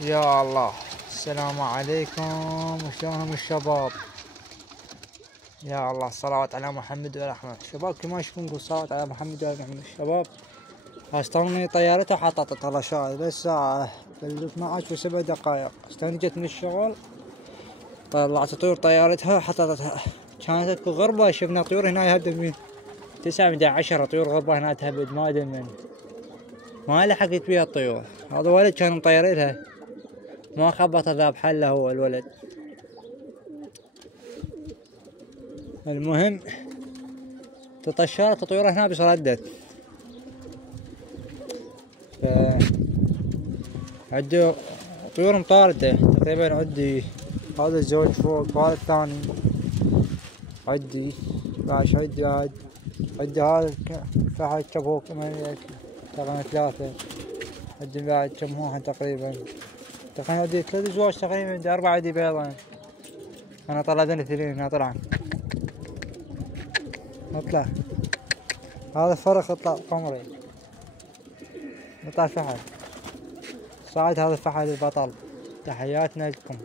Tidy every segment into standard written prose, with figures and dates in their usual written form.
يا الله، السلام عليكم، وشلونهم الشباب؟ يا الله، صلوات على محمد وعلى احمد. شباب كما يشوفون نقول صلوات على محمد وعلى احمد. الشباب استوني طيارتها حطت على شاي للساعة 12:07. استوني جت من الشغل، طلعت طيور طيارتها حطتها. كانت اكو غربة، شفنا طيور هنا يهدد من 9 من 10 طيور غربة هنا تهبد، ما ادري من ما لحقت بيها الطيور. هذا ولد كان مطيرينها، ما خبط ذا بحله هو الولد. المهم تطشرت الطيور هنا بس ردت. عندي طيور مطاردة تقريبا. عندي هذا الزوج فوق وهذا الثاني. عندي باش عندي هذا فحد كبهو كمان تقريبا 3. عندي بعد كم واحد تقريبا عندي 3 زواج تقريبا. عندي 4 عندي بيضين. انا طلعتني 2 هنا طلع. اطلع هذا الفرخ اطلع قمري. اطلع فحل صعد. هذا الفحل البطل. تحياتنا لكم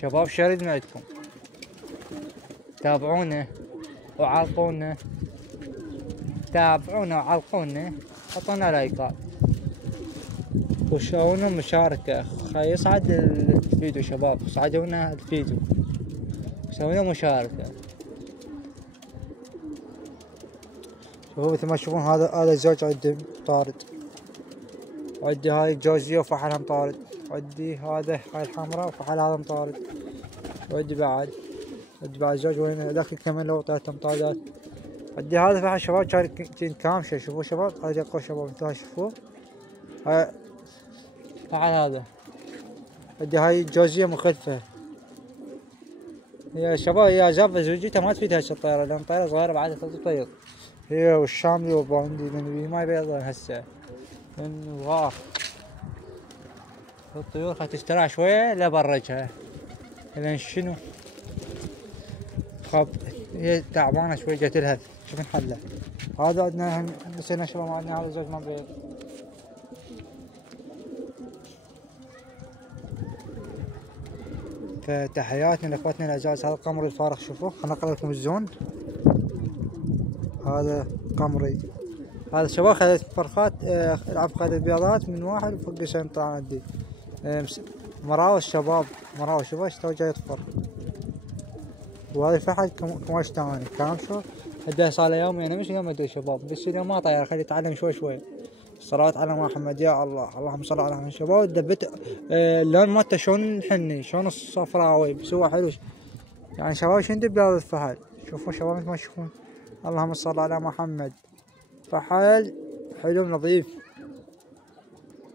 شباب شردنا لكم. تابعونا وعلقونا، حطونا لايكات وشاونا مشاركة. يصعد الفيديو شباب، صعدونا الفيديو، سوينا مشاركة. شوفوا مثل ما تشوفون هذا الزوج عندي طارد. عندي هاي الجوزية وفحلها مطارد. عندي هاي الحمراء وفحل هذا مطارد. وعندي بعد زوج وين ذاك كمان لو طلعت مطاردات. عندي هذا فحل شباب كان كامشة. شوفوا شباب، هذا يقول شباب انتوا شوفوا هاي فحل هذا. عندي هاي الجوزية مخلفة يا شباب. يا زافة زوجيتها ما تفيد هسه الطيارة، لأن طيارة صغيرة بعدها تطير هي والشاملي وباندي من ما يبيضون هسه من واخ. الطيور خلت تستراح شوية لا برجها لأن شنو خاب هي تعبانة شوي جت لها. شوف نحلها. هذا عندنا نسينا شباب، عندنا هذا زوج ما بيض. فتحياتنا لاخواتنا الاعزاء. هذا القمري الفارغ. شوفوا خلنا اقرا لكم الزون. هذا قمري. هذا شباب خذت فرخات خذت بيضات من واحد وفوق شيء طلع عندي مراوس شباب. شوفوا تو جاي يطفر. وهذا الفحل كماش ثاني كامشو. هدا صار له يوم يعني مش يوم ادري شباب، بس اليوم ما طاير خليه يتعلم شوي. الصلوات على محمد. يا الله، اللهم صل على محمد. شباب دبت اللون مالته شلون الحني، شلون الصفراوي، بس هو حلو يعني شباب. شندب بهذا الفحل. شوفوا شباب مثل ما تشوفون، اللهم صل على محمد. فحل حلو نظيف.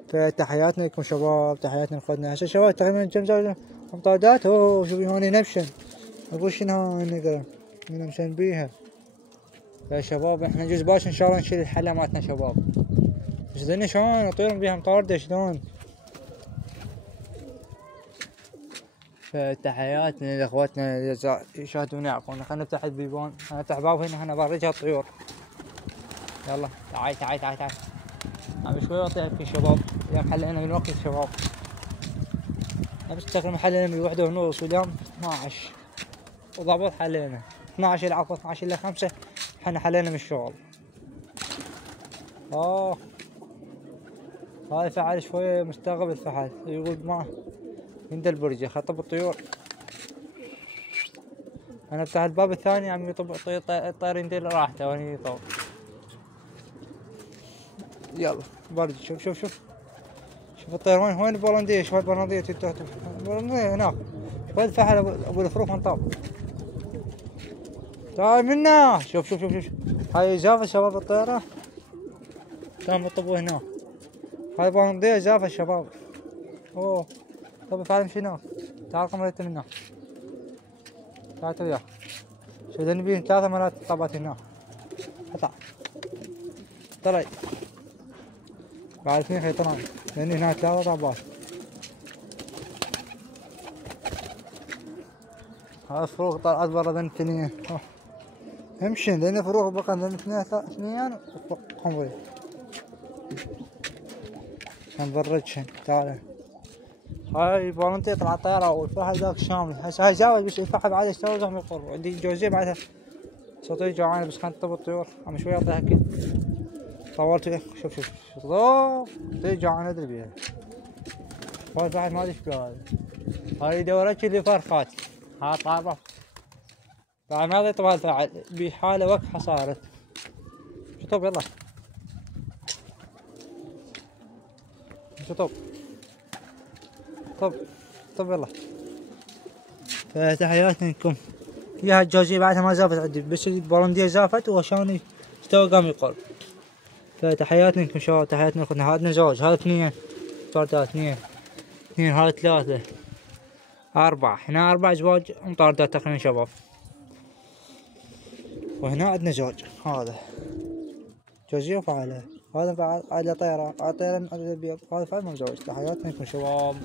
فتحياتنا لكم شباب، تحياتنا لاخوتنا. هسه شباب تقريبا كم زوجة مطاردات. اوه شوفي هوني نبشن. اقول شنو هاي نقرا نمشن بيها. يا شباب احنا جزء باش ان شاء الله نشيل الحلا مالتنا شباب. بس ذني شلون نطيرون بيها مطاردة شلون. فتحياتنا لاخواتنا اللي يشاهدونا يعرفون. خلينا نفتح البيبان، خلينا نفتح باب هنا برجها الطيور. يلا تعال عم شوي اطيح في شباب. اليوم حلينا من وقت شباب، بس تقريبا حلينا من 1:30 واليوم 12 وضبط. حلينا 12 العفو 12 إلى 5 احنا حلينا من الشغل. هذا فعل شوية مستغرب الفحل، يقول ما عند البرجة خطب الطيور. انا افتح الباب الثاني عم يطب الطيرين دي راحته وين يطب. يلا برج. شوف الطير وين البولندية. شوف البولندية البولندية هناك. شوف الفحل ابو الفروخ انطاب. تعال منا. شوف هاي جافة شباب الطيارة كانوا يطبوا هنا. هاي بولندية جافة شباب. اوه طب فعلا مشي هناك. تعال قمرت منا. تعال وياه. شوف نبي 3 مرات طبت هنا. طلع بعد 2 خيطان لأن هنا 3 طابات. هذا فروغ طلعت برا ذن 2 همشن لأن فروغ بقى ذن 2 قمري كان برجشن. تعال هاي فولنتي طلع طيارة والفحل ذاك شامي. هسه هاي زاوية بس الفحل بعد اشتغل قام يقر. عندي جوزية بعدها صوتي جوعانة بس كانت تطب الطيور. عم شوي اعطيها اكل. طولت ايه شوف ضوف صوتي جوعانة ادري بيها. هاي الفحل ما ادري ايش بيه هذا. هاي دورتش اللي فرخات. ها طابة. بعد ما ادري طبعا الفحل بحالة وكحة صارت. شطب يلا. شطب. طب يلا. فتحياتي لكم. يا الجوزية بعدها ما زافت عندي بس البولندية زافت وعشان استوى قام يقر. فتحياتي لكم شباب. تحياتي لكم. هذا زوج هذا 2 مطاردات 2 هذا 3 4 هنا 4 ازواج مطاردات تقريبا شباب. وهنا عندنا زوج هذا جوزية وفعالة. هذا فعال على طيرة على طيرة الابيض. هذا فعل مزوج. تحياتي لكم شباب.